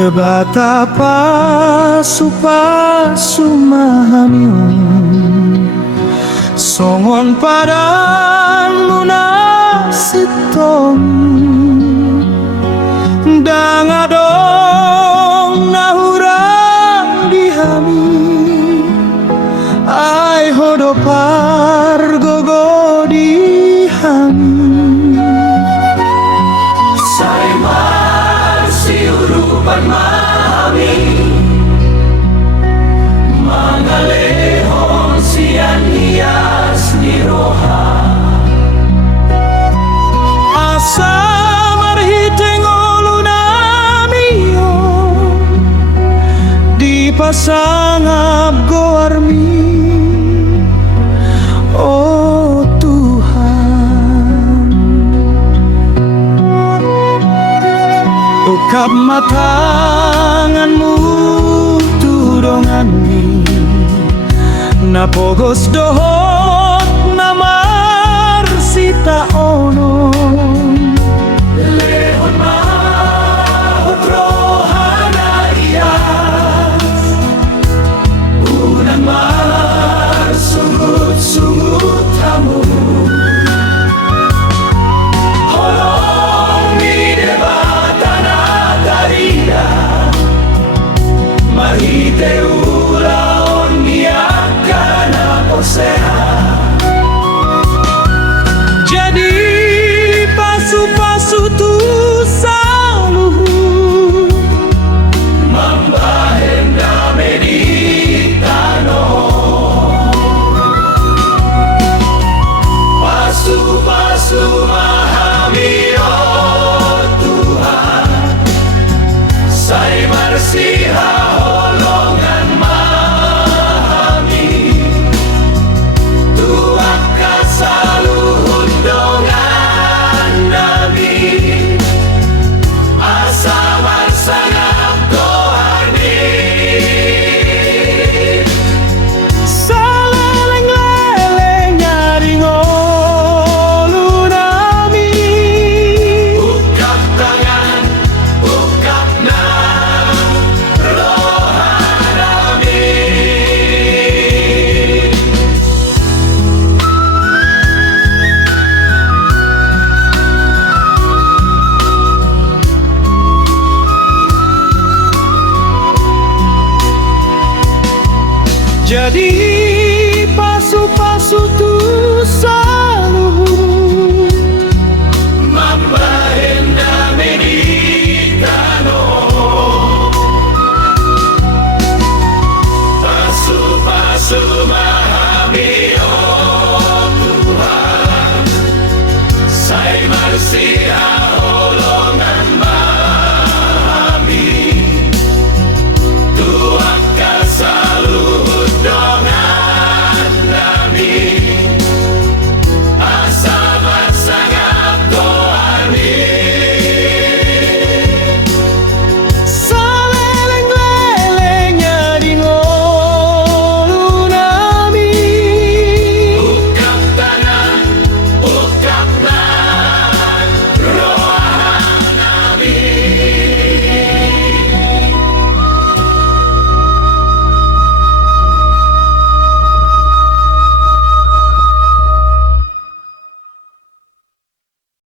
Betapa pasu-pasu mahamion songon padan munasiton dangadong nahurang dihami ai hodopar gogo dihami Saimar siurupan mahami mangalehon sian hias ni roha asa marhiteng ulunamiyo di pasangap goarmi oh Tuhan ukap matanganmu tudonganmi napogos dohot namar sita ono lehon mahut rohana ias unang mar sungut-sungut tamu holong mi debatana darida mahite ulaon miakana posea jadi pasu-pasu tu saluhu mambahem na meditano pasu-pasu mahami oh Tuhan Saimar siha holongan mahami tuak kasaluhut dongan nabi asaman sangat doharni saleleng-leleng nyaring ulunami ukap tangan ukap na rohanami jadi pasu-pasu tu